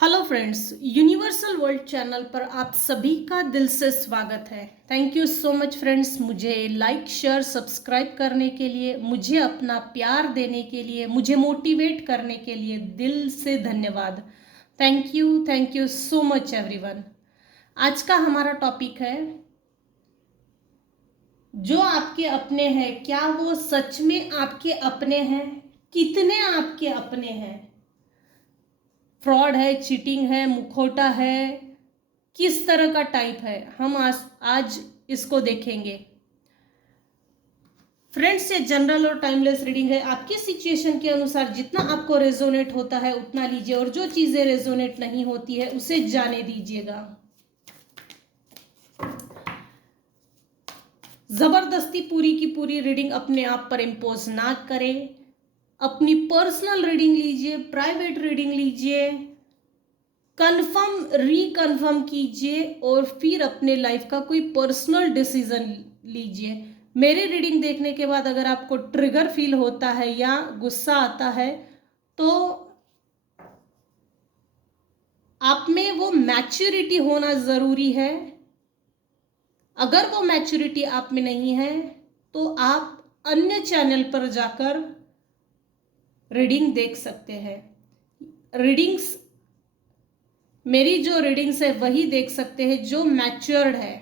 Hello friends, universal world channel पर आप सभी का दिल से स्वागत है। Thank you so much friends, मुझे लाइक शेयर सब्सक्राइब करने के लिए, मुझे अपना प्यार देने के लिए, मुझे मोटिवेट करने के लिए दिल से धन्यवाद। Thank you so much everyone. आज का हमारा टॉपिक है, जो आपके अपने हैं क्या वो सच में आपके अपने हैं? कितने आपके अपने हैं? फ्रॉड है, चीटिंग है, मुखौटा है, किस तरह का टाइप है, हम आज इसको देखेंगे। फ्रेंड्स, ये जनरल और टाइमलेस रीडिंग है। आपके सिचुएशन के अनुसार जितना आपको रेजोनेट होता है उतना लीजिए, और जो चीजें रेजोनेट नहीं होती है उसे जाने दीजिएगा। जबरदस्ती पूरी की पूरी रीडिंग अपने आप पर इम्पोज ना करें। अपनी पर्सनल रीडिंग लीजिए, प्राइवेट रीडिंग लीजिए, कन्फर्म रिकन्फर्म कीजिए और फिर अपने लाइफ का कोई पर्सनल डिसीजन लीजिए। मेरी रीडिंग देखने के बाद अगर आपको ट्रिगर फील होता है या गुस्सा आता है तो आप में वो मैच्योरिटी होना ज़रूरी है। अगर वो मैच्योरिटी आप में नहीं है तो आप अन्य चैनल पर जाकर रीडिंग देख सकते हैं। रीडिंग्स, मेरी जो रीडिंग्स है वही देख सकते हैं जो मैच्योर्ड है,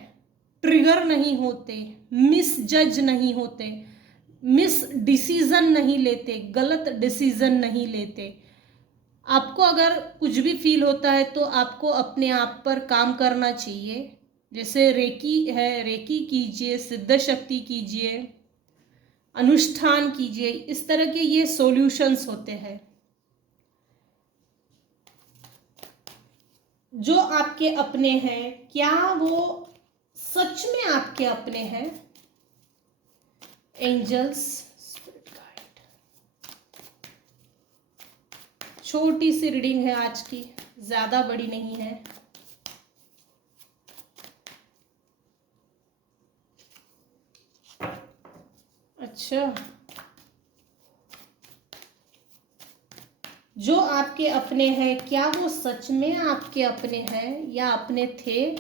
ट्रिगर नहीं होते, मिस जज नहीं होते, मिस डिसीजन नहीं लेते, गलत डिसीजन नहीं लेते। आपको अगर कुछ भी फील होता है तो आपको अपने आप पर काम करना चाहिए। जैसे रेकी है, रेकी कीजिए, सिद्ध शक्ति कीजिए, अनुष्ठान कीजिए, इस तरह के ये सॉल्यूशंस होते हैं। जो आपके अपने हैं क्या वो सच में आपके अपने हैं? Angels, spirit guide. छोटी सी रीडिंग है आज की, ज्यादा बड़ी नहीं है। अच्छा, जो आपके अपने हैं क्या वो सच में आपके अपने हैं या अपने थे?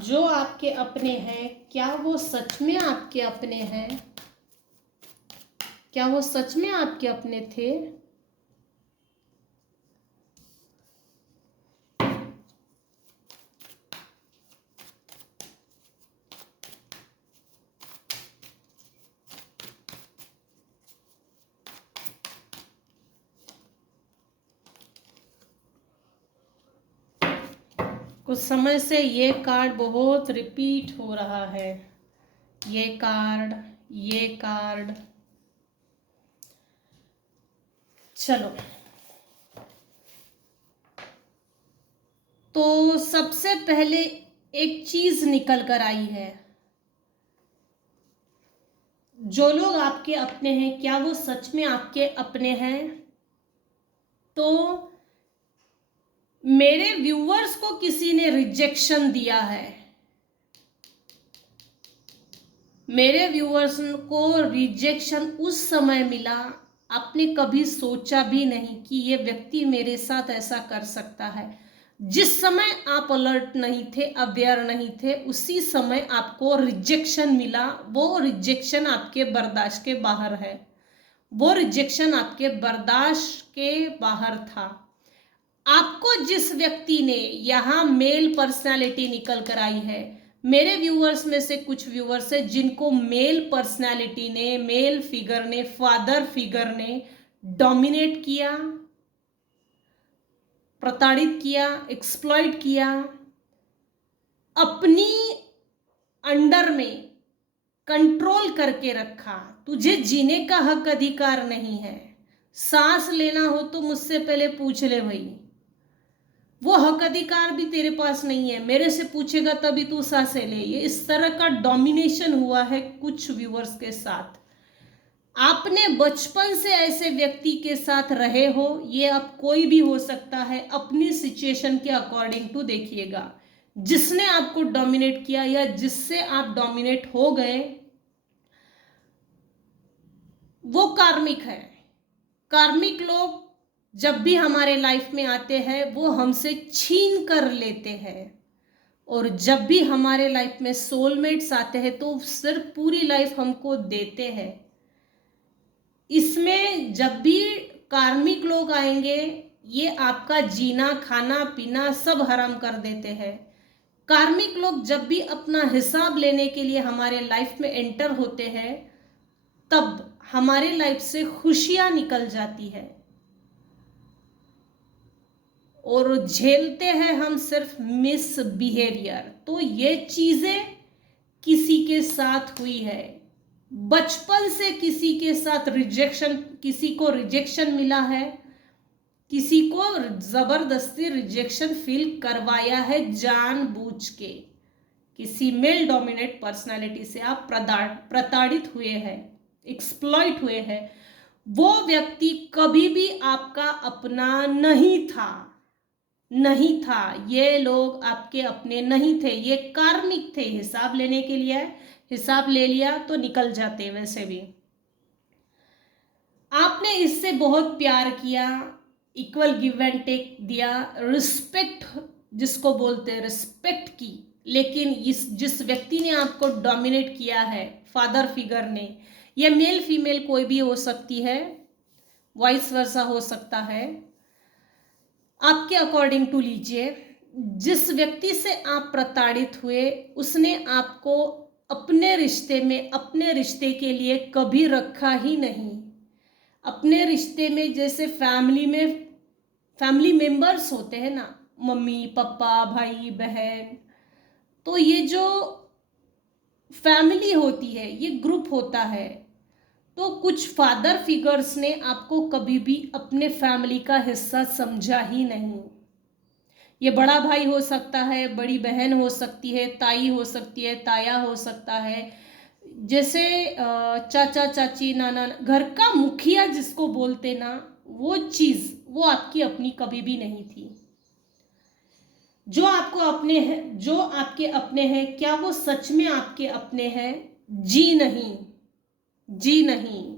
जो आपके अपने हैं क्या वो सच में आपके अपने हैं? क्या वो सच में आपके अपने थे? कुछ समय से ये कार्ड बहुत रिपीट हो रहा है। ये कार्ड, ये कार्ड। चलो, तो सबसे पहले एक चीज निकल कर आई है। जो लोग आपके अपने हैं क्या वो सच में आपके अपने हैं? तो मेरे व्यूअर्स को किसी ने रिजेक्शन दिया है। मेरे व्यूअर्स को रिजेक्शन उस समय मिला, आपने कभी सोचा भी नहीं कि ये व्यक्ति मेरे साथ ऐसा कर सकता है। जिस समय आप अलर्ट नहीं थे, अवेयर नहीं थे, उसी समय आपको रिजेक्शन मिला। वो रिजेक्शन आपके बर्दाश्त के बाहर है, वो रिजेक्शन आपके बर्दाश्त के बाहर था। आपको जिस व्यक्ति ने, यहाँ मेल पर्सनालिटी निकल कर आई है, मेरे व्यूअर्स में से कुछ व्यूअर्स है जिनको मेल पर्सनालिटी ने, मेल फिगर ने, फादर फिगर ने डोमिनेट किया, प्रताड़ित किया, एक्सप्लॉइट किया, अपनी अंडर में कंट्रोल करके रखा। तुझे जीने का हक अधिकार नहीं है, सांस लेना हो तो मुझसे पहले पूछ ले भाई। वो हक अधिकार भी तेरे पास नहीं है, मेरे से पूछेगा तभी तू सांसें ले। ये इस तरह का डोमिनेशन हुआ है कुछ व्यूअर्स के साथ। आपने बचपन से ऐसे व्यक्ति के साथ रहे हो, ये अब कोई भी हो सकता है, अपनी सिचुएशन के अकॉर्डिंग टू देखिएगा। जिसने आपको डोमिनेट किया या जिससे आप डोमिनेट हो गए, वो कार्मिक है। कार्मिक लोग जब भी हमारे लाइफ में आते हैं वो हमसे छीन कर लेते हैं, और जब भी हमारे लाइफ में सोलमेट्स आते हैं तो सिर्फ पूरी लाइफ हमको देते हैं। इसमें जब भी कार्मिक लोग आएंगे, ये आपका जीना खाना पीना सब हराम कर देते हैं। कार्मिक लोग जब भी अपना हिसाब लेने के लिए हमारे लाइफ में एंटर होते हैं, तब हमारे लाइफ से खुशियां निकल जाती है और झेलते हैं हम सिर्फ मिसबिहेवियर। तो ये चीजें किसी के साथ हुई है, बचपन से किसी के साथ रिजेक्शन, किसी को रिजेक्शन मिला है, किसी को जबरदस्ती रिजेक्शन फील करवाया है जानबूझ के। किसी मेल डोमिनेट पर्सनालिटी से आप प्रताड़ित हुए हैं, एक्सप्लॉइट हुए हैं। वो व्यक्ति कभी भी आपका अपना नहीं था, नहीं था। ये लोग आपके अपने नहीं थे, ये कार्मिक थे। हिसाब लेने के लिए हिसाब ले लिया तो निकल जाते। वैसे भी आपने इससे बहुत प्यार किया, इक्वल गिव एंड टेक दिया, रिस्पेक्ट जिसको बोलते हैं रिस्पेक्ट की, लेकिन जिस व्यक्ति ने आपको डोमिनेट किया है, फादर फिगर ने, यह मेल फीमेल कोई भी हो सकती है, वाइस वर्सा हो सकता है, आपके अकॉर्डिंग टू लीजिए। जिस व्यक्ति से आप प्रताड़ित हुए, उसने आपको अपने रिश्ते में, अपने रिश्ते के लिए कभी रखा ही नहीं। अपने रिश्ते में जैसे फैमिली मेंबर्स होते हैं ना, मम्मी पापा भाई बहन, तो ये जो फैमिली होती है, ये ग्रुप होता है। तो कुछ फादर फिगर्स ने आपको कभी भी अपने फैमिली का हिस्सा समझा ही नहीं। ये बड़ा भाई हो सकता है, बड़ी बहन हो सकती है, ताई हो सकती है, ताया हो सकता है, जैसे चाचा चाची नाना, घर का मुखिया जिसको बोलते ना, वो चीज वो आपकी अपनी कभी भी नहीं थी। जो आपको अपने हैं, जो आपके अपने हैं, क्या वो सच में आपके अपने हैं? जी नहीं, जी नहीं।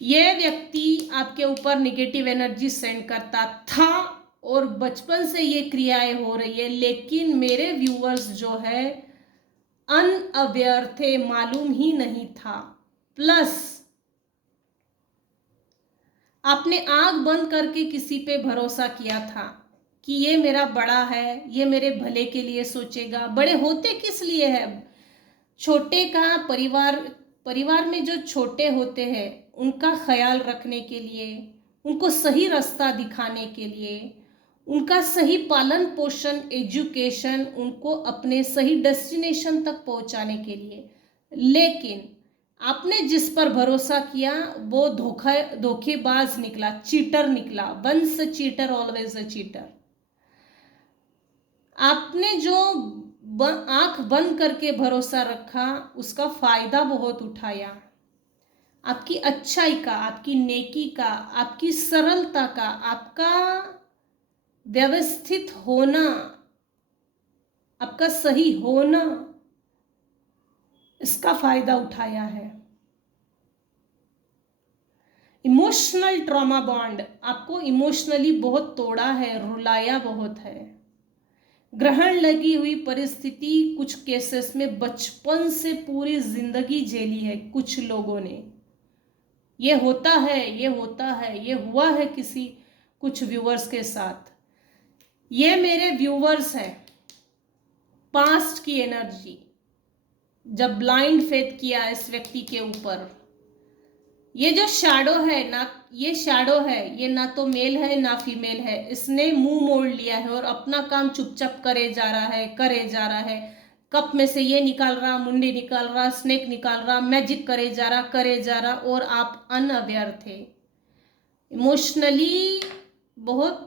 यह व्यक्ति आपके ऊपर नेगेटिव एनर्जी सेंड करता था और बचपन से ये क्रियाएं हो रही है, लेकिन मेरे व्यूअर्स जो है अनअवेयर थे, मालूम ही नहीं था। प्लस आपने आंख बंद करके किसी पे भरोसा किया था कि ये मेरा बड़ा है, ये मेरे भले के लिए सोचेगा। बड़े होते किस लिए है? छोटे का परिवार में जो छोटे होते हैं उनका ख्याल रखने के लिए, उनको सही रास्ता दिखाने के लिए, उनका सही पालन पोषण, एजुकेशन, उनको अपने सही डेस्टिनेशन तक पहुंचाने के लिए। लेकिन आपने जिस पर भरोसा किया वो धोखेबाज निकला, चीटर निकला। Once cheater always a cheater. आपने जो आंख बंद करके भरोसा रखा, उसका फायदा बहुत उठाया। आपकी अच्छाई का, आपकी नेकी का, आपकी सरलता का, आपका व्यवस्थित होना, आपका सही होना, इसका फायदा उठाया है। इमोशनल ट्रॉमा बॉन्ड, आपको इमोशनली बहुत तोड़ा है, रुलाया बहुत है। ग्रहण लगी हुई परिस्थिति, कुछ केसेस में बचपन से पूरी जिंदगी झेली है कुछ लोगों ने। ये होता है, ये होता है, ये हुआ है किसी कुछ व्यूअर्स के साथ। ये मेरे व्यूअर्स हैं, पास्ट की एनर्जी, जब ब्लाइंड फेथ किया इस व्यक्ति के ऊपर। ये जो शैडो है ना, ये शैडो है, ये ना तो मेल है ना फीमेल है। इसने मुंह मोड़ लिया है और अपना काम चुपचाप करे जा रहा है, करे जा रहा है। कप में से ये निकाल रहा, मुंडी निकाल रहा, स्नेक निकाल रहा, मैजिक करे जा रहा, करे जा रहा, और आप अनअवेयर थे। इमोशनली बहुत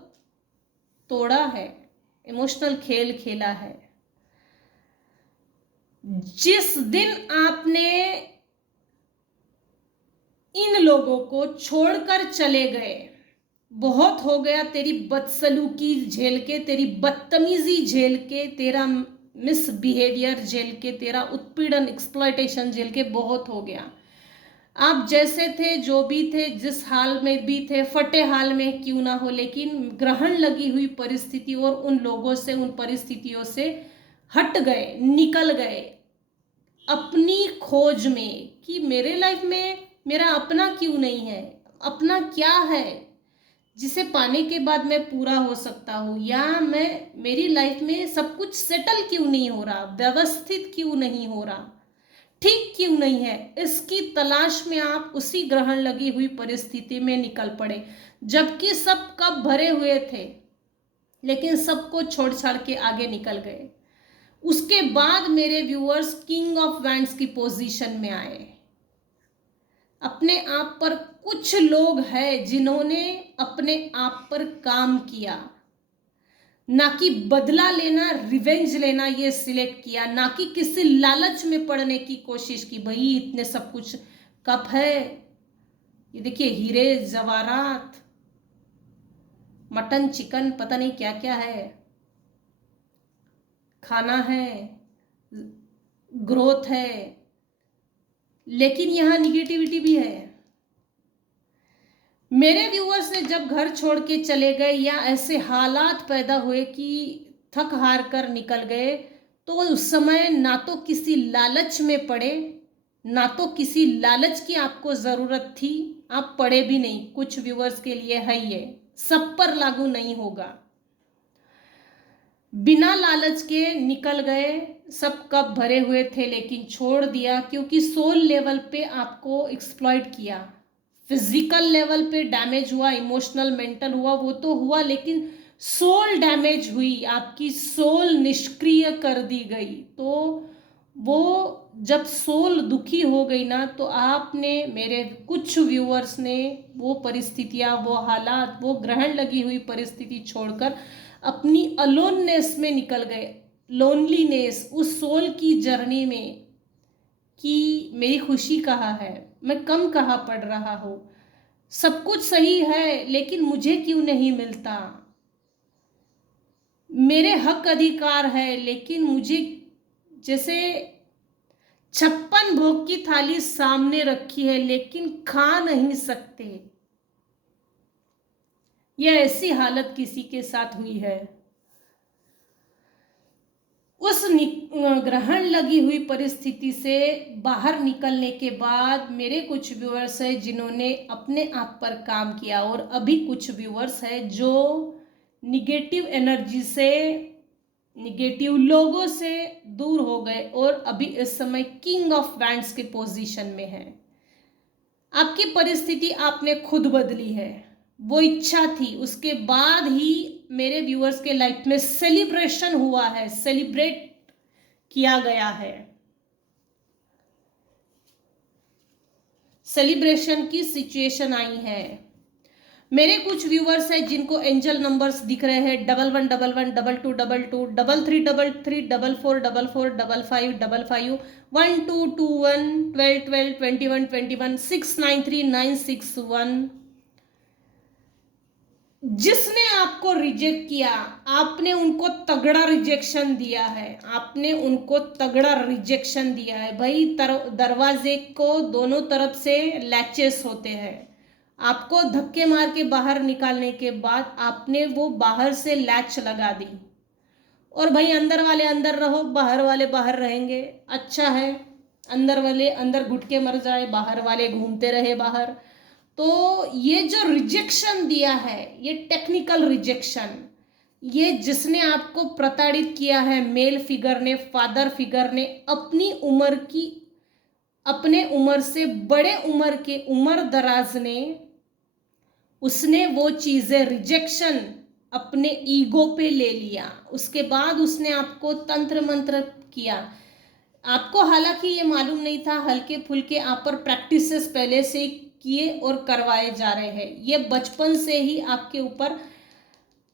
तोड़ा है, इमोशनल खेल खेला है। जिस दिन आपने लोगों को छोड़कर चले गए। बहुत हो गया तेरी बदसलूकी झेल के, तेरी बदतमीजी झेल के, तेरा मिसबिहेवियर झेल के, तेरा उत्पीड़न एक्सप्लॉयटेशन झेल के बहुत हो गया। आप जैसे थे, जो भी थे, जिस हाल में भी थे, फटे हाल में क्यों ना हो, लेकिन ग्रहण लगी हुई परिस्थिति और उन लोगों से, उन परिस्थितियों से हट गए, निकल गए अपनी खोज में कि मेरे लाइफ में मेरा अपना क्यों नहीं है, अपना क्या है जिसे पाने के बाद मैं पूरा हो सकता हूँ, या मेरी लाइफ में सब कुछ सेटल क्यों नहीं हो रहा, व्यवस्थित क्यों नहीं हो रहा, ठीक क्यों नहीं है। इसकी तलाश में आप उसी ग्रहण लगी हुई परिस्थिति में निकल पड़े, जबकि सब कब भरे हुए थे, लेकिन सबको छोड़ छाड़ के आगे निकल गए। उसके बाद मेरे व्यूअर्स किंग ऑफ वैंड्स की पोजीशन में आए। अपने आप पर कुछ लोग हैं जिन्होंने अपने आप पर काम किया, ना कि बदला लेना, रिवेंज लेना ये सिलेक्ट किया, ना कि किसी लालच में पड़ने की कोशिश की। भाई इतने सब कुछ कप है, ये देखिए हीरे जवाहरात, मटन चिकन पता नहीं क्या क्या है, खाना है, ग्रोथ है, लेकिन यहाँ निगेटिविटी भी है। मेरे व्यूअर्स ने जब घर छोड़ के चले गए या ऐसे हालात पैदा हुए कि थक हार कर निकल गए, तो उस समय ना तो किसी लालच में पड़े, ना तो किसी लालच की आपको ज़रूरत थी, आप पड़े भी नहीं। कुछ व्यूअर्स के लिए है ये, सब पर लागू नहीं होगा। बिना लालच के निकल गए, सब कप भरे हुए थे लेकिन छोड़ दिया, क्योंकि सोल लेवल पे आपको एक्सप्लॉइट किया। फिजिकल लेवल पे डैमेज हुआ, इमोशनल मेंटल हुआ, वो तो हुआ, लेकिन सोल डैमेज हुई, आपकी सोल निष्क्रिय कर दी गई। तो वो जब सोल दुखी हो गई ना, तो आपने, मेरे कुछ व्यूअर्स ने वो परिस्थितियाँ, वो हालात, वो ग्रहण लगी हुई परिस्थिति छोड़कर अपनी अलोननेस में निकल गए, लोनलीनेस, उस सोल की जर्नी में कि मेरी खुशी कहाँ है, मैं कम कहाँ पड़ रहा हूँ, सब कुछ सही है लेकिन मुझे क्यों नहीं मिलता, मेरे हक अधिकार है लेकिन मुझे, जैसे 56 भोग की थाली सामने रखी है लेकिन खा नहीं सकते। यह ऐसी हालत किसी के साथ हुई है। उस ग्रहण लगी हुई परिस्थिति से बाहर निकलने के बाद मेरे कुछ व्यूअर्स हैं जिन्होंने अपने आप पर काम किया, और अभी कुछ व्यूअर्स हैं जो निगेटिव एनर्जी से, निगेटिव लोगों से दूर हो गए और अभी इस समय किंग ऑफ वैंड्स के पोजीशन में है। आपकी परिस्थिति आपने खुद बदली है, वो इच्छा थी, उसके बाद ही मेरे व्यूअर्स के लाइफ में सेलिब्रेशन हुआ है, सेलिब्रेट किया गया है, सेलिब्रेशन की सिचुएशन आई है। मेरे कुछ व्यूअर्स हैं जिनको एंजल नंबर्स दिख रहे हैं 1111 22 22 33 33 44 44 55 55 1221 12 12 21 21 693 961। जिसने आपको रिजेक्ट किया, आपने उनको तगड़ा रिजेक्शन दिया है, आपने उनको तगड़ा रिजेक्शन दिया है। भाई दरवाजे को दोनों तरफ से लैचेस होते हैं, आपको धक्के मार के बाहर निकालने के बाद आपने वो बाहर से लैच लगा दी, और भाई अंदर वाले अंदर रहो, बाहर वाले बाहर रहेंगे, अच्छा है। अंदर वाले अंदर घुट के मर जाए, बाहर वाले घूमते रहे बाहर। तो ये जो रिजेक्शन दिया है, ये टेक्निकल रिजेक्शन, ये जिसने आपको प्रताड़ित किया है, मेल फिगर ने, फादर फिगर ने, अपनी उम्र की, अपने उम्र से बड़े उम्र के उम्र दराज ने, उसने वो चीज़ें, रिजेक्शन अपने ईगो पे ले लिया। उसके बाद उसने आपको तंत्र मंत्र किया। आपको हालांकि ये मालूम नहीं था, हल्के फुल्के आप पर प्रैक्टिसेस पहले से किए और करवाए जा रहे हैं। ये बचपन से ही आपके ऊपर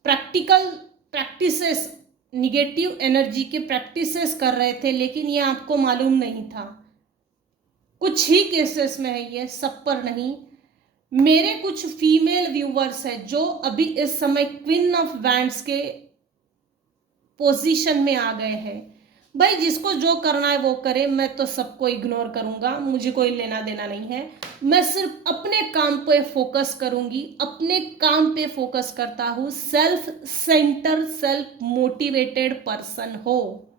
प्रैक्टिकल प्रैक्टिसेस, निगेटिव एनर्जी के प्रैक्टिसेस कर रहे थे, लेकिन ये आपको मालूम नहीं था। कुछ ही केसेस में है ये, सब पर नहीं। मेरे कुछ फीमेल व्यूवर्स हैं जो अभी इस समय क्वीन ऑफ वैंड्स के पोजीशन में आ गए हैं। भाई जिसको जो करना है वो करे, मैं तो सबको इग्नोर करूंगा, मुझे कोई लेना देना नहीं है। मैं सिर्फ अपने काम पे फोकस करूंगी, अपने काम पे फोकस करता हूं। Self centre, self motivated person हो,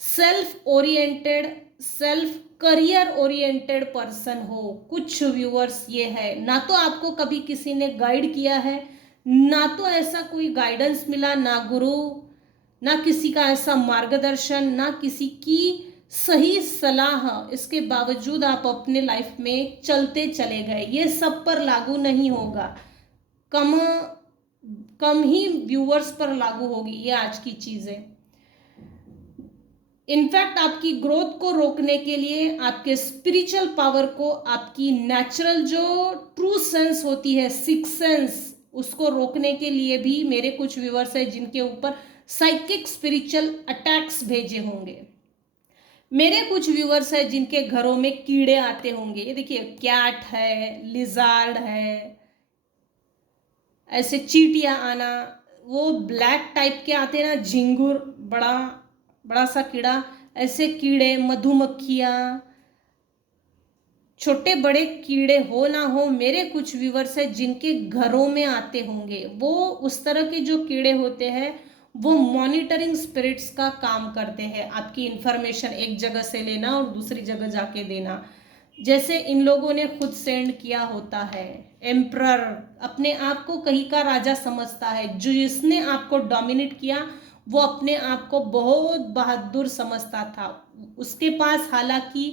self oriented, self career oriented person हो। कुछ व्यूअर्स ये है, ना तो आपको कभी किसी ने गाइड किया है, ना तो ऐसा कोई गाइडेंस मिला, ना गुरु, ना किसी का ऐसा मार्गदर्शन, ना किसी की सही सलाह। इसके बावजूद आप अपने लाइफ में चलते चले गए। ये सब पर लागू नहीं होगा, कम कम ही व्यूअर्स पर लागू होगी ये आज की चीजें। इनफैक्ट आपकी ग्रोथ को रोकने के लिए, आपके स्पिरिचुअल पावर को, आपकी नेचुरल जो ट्रू सेंस होती है, सिक्स सेंस, उसको रोकने के लिए भी मेरे कुछ व्यूअर्स हैं जिनके ऊपर साइकिक स्पिरिचुअल अटैक्स भेजे होंगे। मेरे कुछ व्यूअर्स हैं जिनके घरों में कीड़े आते होंगे। ये देखिए, कैट है, लिजार्ड है, ऐसे चींटियां आना, वो ब्लैक टाइप के आते हैं ना, झिंगुर, बड़ा बड़ा सा कीड़ा, ऐसे कीड़े, मधुमक्खियाँ, छोटे बड़े कीड़े हो ना हो, मेरे कुछ व्यूवर्स हैं जिनके घरों में आते होंगे। वो उस तरह के जो कीड़े होते हैं वो मॉनिटरिंग स्पिरिट्स का काम करते हैं। आपकी इंफॉर्मेशन एक जगह से लेना और दूसरी जगह जाके देना। जैसे इन लोगों ने खुद सेंड किया होता है। एम्परर अपने आप को कहीं का राजा समझता है, जो जिसने आपको डोमिनेट किया वो अपने आप को बहुत बहादुर समझता था। उसके पास हालांकि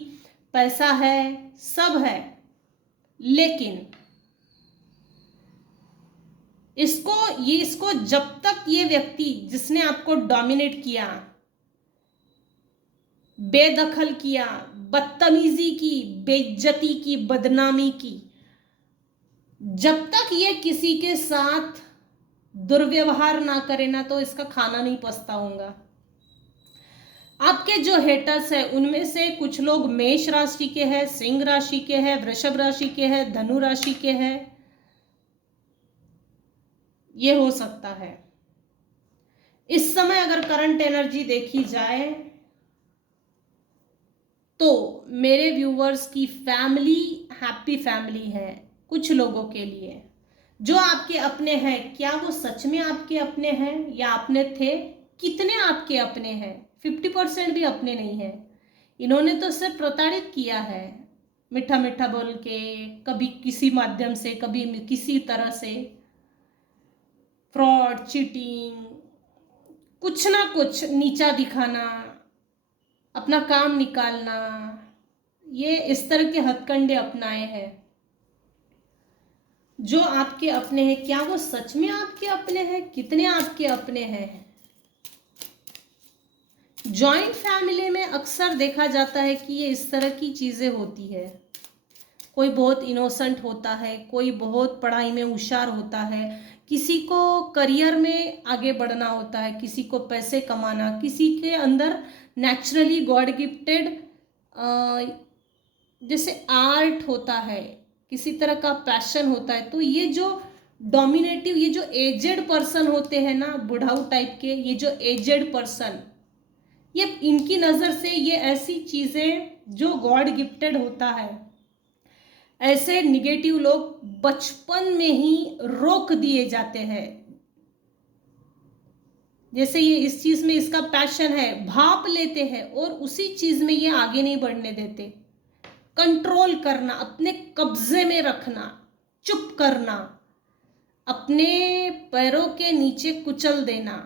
पैसा है, सब है, लेकिन इसको जब तक ये व्यक्ति जिसने आपको डोमिनेट किया, बेदखल किया, बदतमीजी की, बेइज्जती की, बदनामी की, जब तक ये किसी के साथ दुर्व्यवहार ना करे ना, तो इसका खाना नहीं पचता होगा। आपके जो हेटर्स हैं उनमें से कुछ लोग मेष राशि के हैं, सिंह राशि के हैं, वृषभ राशि के हैं, धनु राशि के हैं, ये हो सकता है। इस समय अगर करंट एनर्जी देखी जाए तो मेरे व्यूवर्स की फैमिली हैप्पी फैमिली है। कुछ लोगों के लिए जो आपके अपने हैं, क्या वो सच में आपके अपने हैं या अपने थे? कितने आपके अपने हैं? 50% भी अपने नहीं है। इन्होंने तो सिर्फ प्रताड़ित किया है, मीठा मीठा बोल के, कभी किसी माध्यम से, कभी किसी तरह से, फ्रॉड, चीटिंग, कुछ ना कुछ नीचा दिखाना, अपना काम निकालना, ये इस तरह के हथकंडे अपनाए हैं। जो आपके अपने हैं, क्या वो सच में आपके अपने हैं? कितने आपके अपने हैं? जॉइंट फैमिली में अक्सर देखा जाता है कि ये इस तरह की चीजें होती है। कोई बहुत इनोसेंट होता है, कोई बहुत पढ़ाई में होशियार होता है, किसी को करियर में आगे बढ़ना होता है, किसी को पैसे कमाना, किसी के अंदर नेचुरली गॉड गिफ्टेड जैसे आर्ट होता है, किसी तरह का पैशन होता है। तो ये जो डोमिनेटिव, ये जो एजेड पर्सन होते हैं ना, बुढ़ाऊ टाइप के, ये जो एजेड पर्सन, ये इनकी नज़र से ये ऐसी चीज़ें जो गॉड गिफ्टेड होता है, ऐसे निगेटिव लोग बचपन में ही रोक दिए जाते हैं। जैसे ये इस चीज़ में इसका पैशन है, भाप लेते हैं और उसी चीज़ में ये आगे नहीं बढ़ने देते। कंट्रोल करना, अपने कब्जे में रखना, चुप करना, अपने पैरों के नीचे कुचल देना,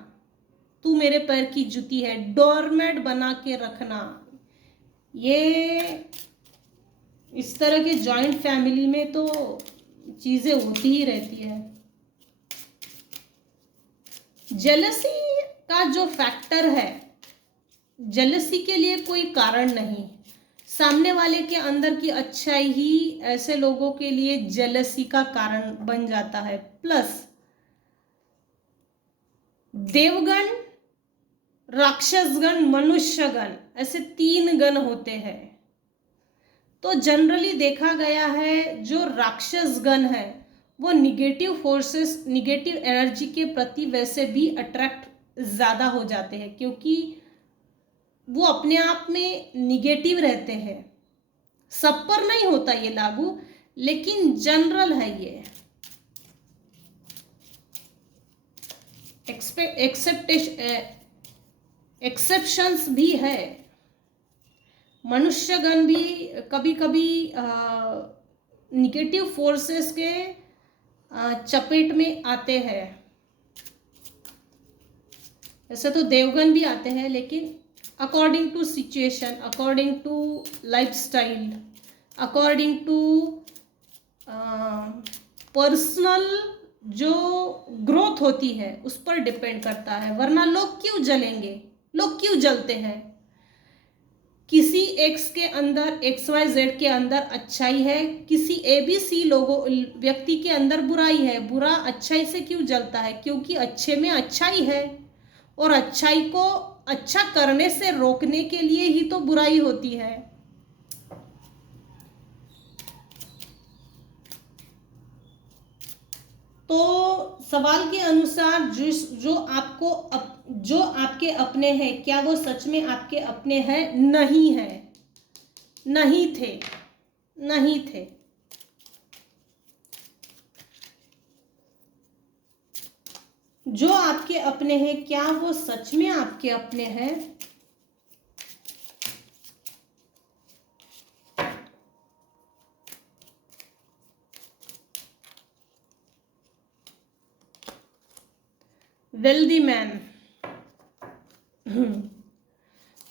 तू मेरे पैर की जूती है, डोरमेट बना के रखना, ये इस तरह के जॉइंट फैमिली में तो चीजें होती ही रहती है। जेलसी का जो फैक्टर है, जेलसी के लिए कोई कारण नहीं, सामने वाले के अंदर की अच्छाई ही ऐसे लोगों के लिए जेलसी का कारण बन जाता है। प्लस देवगण, राक्षसगण, मनुष्यगण, ऐसे 3 गण होते हैं। तो जनरली देखा गया है जो राक्षस गण है वो निगेटिव फोर्सेस, निगेटिव एनर्जी के प्रति वैसे भी अट्रैक्ट ज़्यादा हो जाते हैं, क्योंकि वो अपने आप में निगेटिव रहते हैं। सब पर नहीं होता ये लागू, लेकिन जनरल है ये। एक्सेप्शंस भी है। मनुष्यगण भी कभी कभी निगेटिव फोर्सेस के चपेट में आते हैं। वैसे तो देवगण भी आते हैं, लेकिन according to situation, according to lifestyle, according to personal जो ग्रोथ होती है उस पर डिपेंड करता है। वरना लोग क्यों जलेंगे, लोग क्यों जलते हैं? किसी एक्स के अंदर, XYZ के अंदर अच्छाई है, किसी ABC लोगों व्यक्ति के अंदर बुराई है। बुरा अच्छाई से क्यों जलता है? क्योंकि अच्छे में अच्छाई है, और अच्छाई को अच्छा करने से रोकने के लिए ही तो बुराई होती है। तो सवाल के अनुसार जो आपके अपने हैं, क्या वो सच में आपके अपने हैं? नहीं है, नहीं थे, नहीं थे। जो आपके अपने हैं, क्या वो सच में आपके अपने हैं? Wealthy man.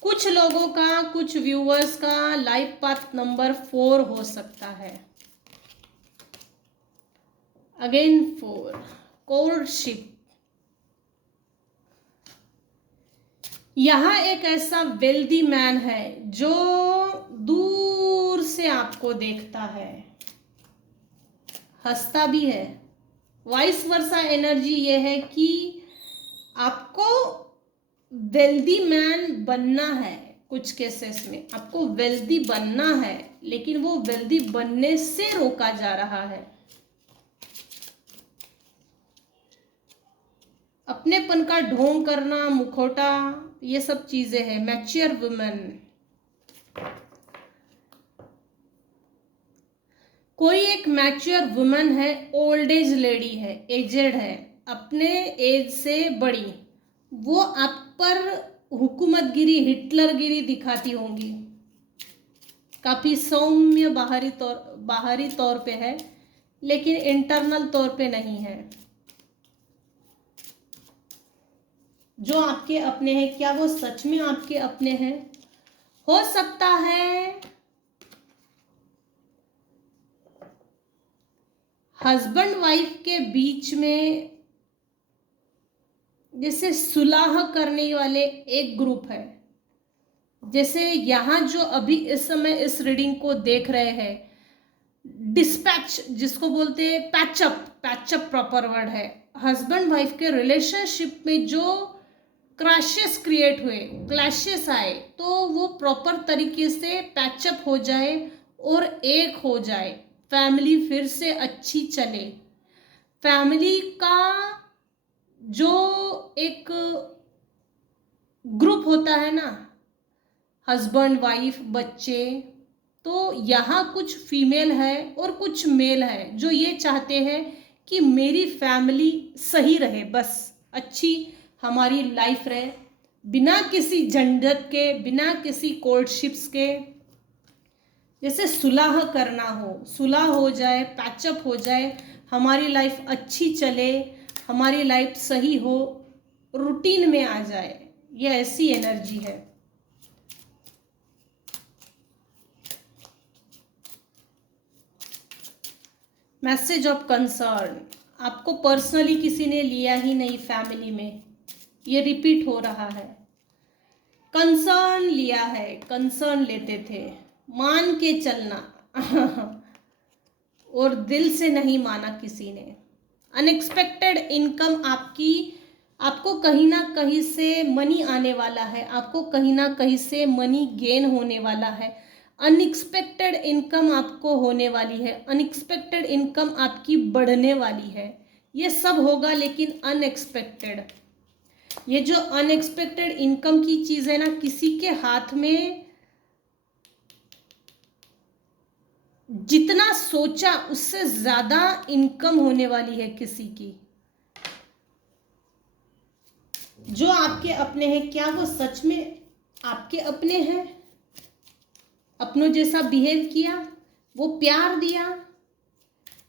कुछ लोगों का, कुछ व्यूअर्स का लाइफ पाथ नंबर 4 हो सकता है। Again 4, courtship. यहाँ एक ऐसा वेल्दी मैन है जो दूर से आपको देखता है, हंसता भी है। वाइस वर्सा एनर्जी ये है कि आपको वेल्दी मैन बनना है। कुछ केसेस में आपको वेल्दी बनना है, लेकिन वो वेल्दी बनने से रोका जा रहा है। अपनेपन का ढोंग करना, मुखौटा, ये सब चीजें हैं। Mature women. कोई एक मैच्योर वुमेन है, ओल्ड एज लेडी है, एजेड है, अपने एज से बड़ी, वो आप पर हुकूमतगिरी, हिटलरगिरी दिखाती होंगी। काफी सौम्य बाहरी तौर पे है, लेकिन इंटरनल तौर पे नहीं है। जो आपके अपने हैं, क्या वो सच में आपके अपने हैं? हो सकता है हस्बैंड वाइफ के बीच में जैसे सुलह करने वाले एक ग्रुप है। जैसे यहाँ जो अभी इस समय इस रीडिंग को देख रहे हैं, डिस्पैच जिसको बोलते हैं, पैचअप प्रॉपर वर्ड है। हस्बैंड वाइफ के रिलेशनशिप में जो क्रैशेस क्रिएट हुए, क्लैशेस आए, तो वो प्रॉपर तरीके से पैचअप हो जाए और एक हो जाए, फैमिली फिर से अच्छी चले। फैमिली का जो एक ग्रुप होता है ना, हस्बैंड वाइफ बच्चे, तो यहाँ कुछ फीमेल है और कुछ मेल है जो ये चाहते हैं कि मेरी फैमिली सही रहे, बस अच्छी हमारी लाइफ रहे, बिना किसी झंझट के, बिना किसी कोर्टशिप्स के। जैसे सुलह करना हो, सुलह हो जाए, पैचअप हो जाए, हमारी लाइफ अच्छी चले, हमारी लाइफ सही हो, रूटीन में आ जाए, ये ऐसी एनर्जी है। Message of concern. आपको पर्सनली किसी ने लिया ही नहीं फैमिली में, ये रिपीट हो रहा है। कंसर्न लिया है, कंसर्न लेते थे, मान के चलना और दिल से नहीं माना किसी ने। अनएक्सपेक्टेड इनकम आपको कहीं ना कहीं से मनी आने वाला है, आपको कहीं ना कहीं से मनी गेन होने वाला है। अनएक्सपेक्टेड इनकम आपको होने वाली है, अनएक्सपेक्टेड इनकम आपकी बढ़ने वाली है। ये सब होगा लेकिन अनएक्सपेक्टेड। ये जो अनएक्सपेक्टेड इनकम की चीज है ना, किसी के हाथ में जितना सोचा उससे ज्यादा इनकम होने वाली है किसी की। जो आपके अपने हैं, क्या वो सच में आपके अपने हैं? अपनों जैसा बिहेव किया, वो प्यार दिया,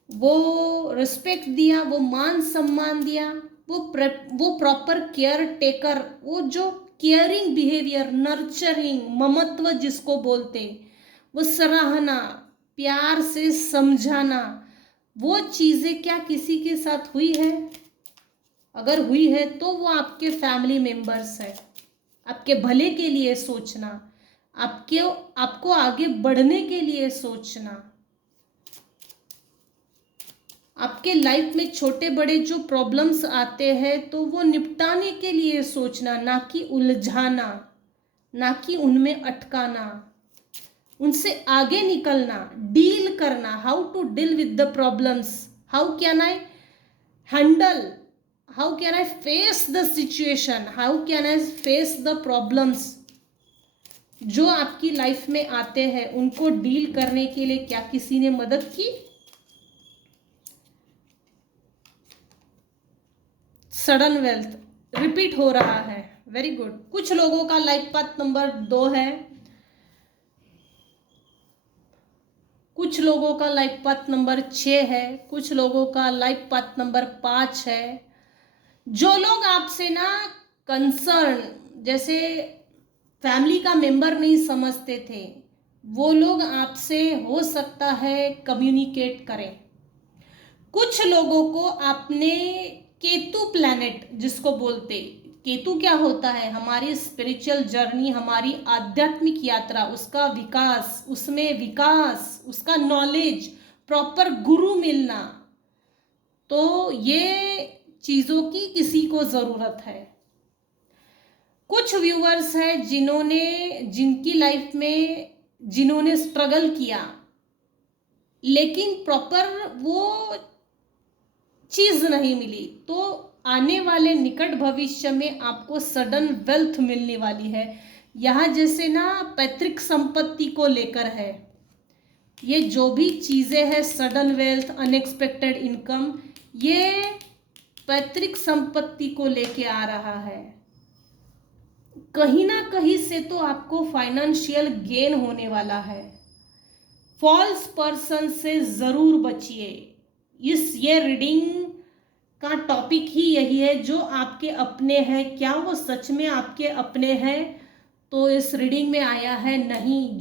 वो रिस्पेक्ट दिया, वो मान सम्मान दिया, वो प्रॉपर केयर टेकर, वो जो केयरिंग बिहेवियर, नर्चरिंग, ममत्व जिसको बोलते, वो सराहना, प्यार से समझाना, वो चीजें क्या किसी के साथ हुई है? अगर हुई है तो वो आपके फैमिली मेंबर्स है। आपके भले के लिए सोचना, आपको आगे बढ़ने के लिए सोचना, आपके लाइफ में छोटे बड़े जो प्रॉब्लम्स आते हैं तो वो निपटाने के लिए सोचना, ना कि उलझाना, ना कि उनमें अटकाना, उनसे आगे निकलना, डील करना, how to deal with the problems, how can I handle, how can I face the situation, how can I face the problems जो आपकी लाइफ में आते हैं, उनको डील करने के लिए क्या किसी ने मदद की? सडन वेल्थ रिपीट हो रहा है, वेरी गुड। कुछ लोगों का लाइफ पाथ नंबर 2 है, कुछ लोगों का लाइफ पाथ नंबर 6 है, कुछ लोगों का लाइफ पाथ नंबर 5 है। जो लोग आपसे ना कंसर्न, जैसे फैमिली का मेंबर नहीं समझते थे, वो लोग आपसे हो सकता है कम्युनिकेट करें। कुछ लोगों को आपने केतु प्लैनेट जिसको बोलते, केतु क्या होता है? हमारी स्पिरिचुअल जर्नी, हमारी आध्यात्मिक यात्रा, उसका विकास, उसमें विकास, उसका नॉलेज, प्रॉपर गुरु मिलना, तो ये चीजों की किसी को जरूरत है। कुछ व्यूअर्स हैं जिनकी लाइफ में जिन्होंने स्ट्रगल किया लेकिन प्रॉपर वो चीज नहीं मिली, तो आने वाले निकट भविष्य में आपको सडन वेल्थ मिलने वाली है। यहाँ जैसे ना पैतृक संपत्ति को लेकर है, ये जो भी चीजें हैं, सडन वेल्थ, अनएक्सपेक्टेड इनकम, ये पैतृक संपत्ति को लेके आ रहा है। कहीं ना कहीं से तो आपको फाइनेंशियल गेन होने वाला है। फॉल्स पर्सन से जरूर बचिए। ये रीडिंग का टॉपिक ही यही है, जो आपके अपने हैं क्या वो सच में आपके अपने हैं? तो इस रीडिंग में आया है नहीं।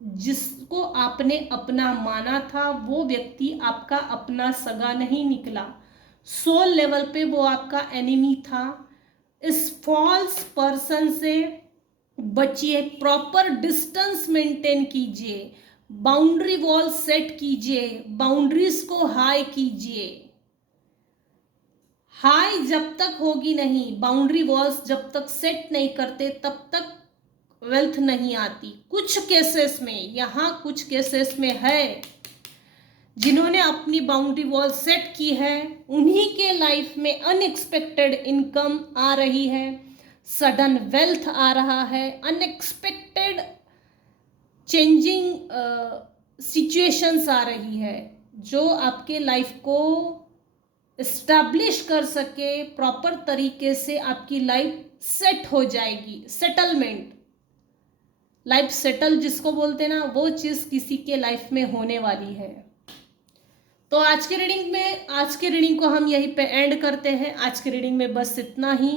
जिसको आपने अपना माना था वो व्यक्ति आपका अपना सगा नहीं निकला, सोल लेवल पे वो आपका एनिमी था। इस फॉल्स पर्सन से बचिए, प्रॉपर डिस्टेंस मेंटेन कीजिए, बाउंड्री वॉल सेट कीजिए, बाउंड्रीज को हाई कीजिए। हाई जब तक होगी नहीं, बाउंड्री वॉल्स जब तक सेट नहीं करते तब तक वेल्थ नहीं आती। कुछ केसेस में, यहां कुछ केसेस में है जिन्होंने अपनी बाउंड्री वॉल सेट की है, उन्हीं के लाइफ में अनएक्सपेक्टेड इनकम आ रही है, सडन वेल्थ आ रहा है, अनएक्सपेक्टेड चेंजिंग सिचुएशंस आ रही है, जो आपके लाइफ को एस्टैब्लिश कर सके, प्रॉपर तरीके से आपकी लाइफ सेट हो जाएगी। सेटलमेंट, लाइफ सेटल जिसको बोलते हैं ना, वो चीज किसी के लाइफ में होने वाली है। तो आज के रीडिंग को हम यहीं पे एंड करते हैं। आज के रीडिंग में बस इतना ही।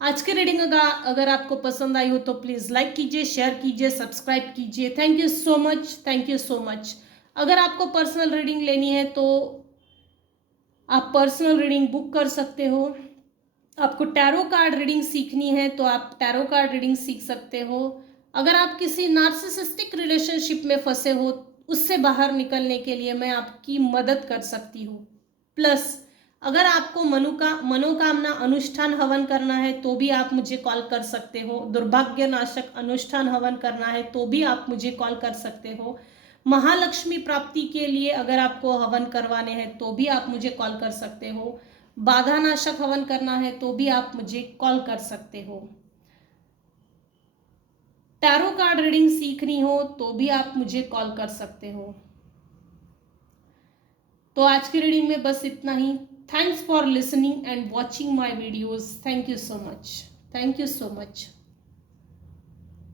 आज की रीडिंग अगर आपको पसंद आई हो तो प्लीज लाइक कीजिए, शेयर कीजिए, सब्सक्राइब कीजिए। Thank you so much, thank you so much. अगर आपको पर्सनल रीडिंग लेनी है तो आप पर्सनल रीडिंग बुक कर सकते हो। आपको टैरो कार्ड रीडिंग सीखनी है तो आप टैरो कार्ड रीडिंग सीख सकते हो। अगर आप किसी नार्सिसिस्टिक रिलेशनशिप में फंसे हो, उससे बाहर निकलने के लिए मैं आपकी मदद कर सकती हूँ। प्लस अगर आपको मनोकामना अनुष्ठान हवन करना है तो भी आप मुझे कॉल कर सकते हो। दुर्भाग्य नाशक अनुष्ठान हवन करना है तो भी आप मुझे कॉल कर सकते हो। महालक्ष्मी प्राप्ति के लिए अगर आपको हवन करवाने हैं तो भी आप मुझे कॉल कर सकते हो। बाधा नाशक हवन करना है तो भी आप मुझे कॉल कर सकते हो। टैरो कार्ड रीडिंग सीखनी हो तो भी आप मुझे कॉल कर सकते हो। तो आज की रीडिंग में बस इतना ही। Thanks for listening and watching my videos. Thank you so much. Thank you so much.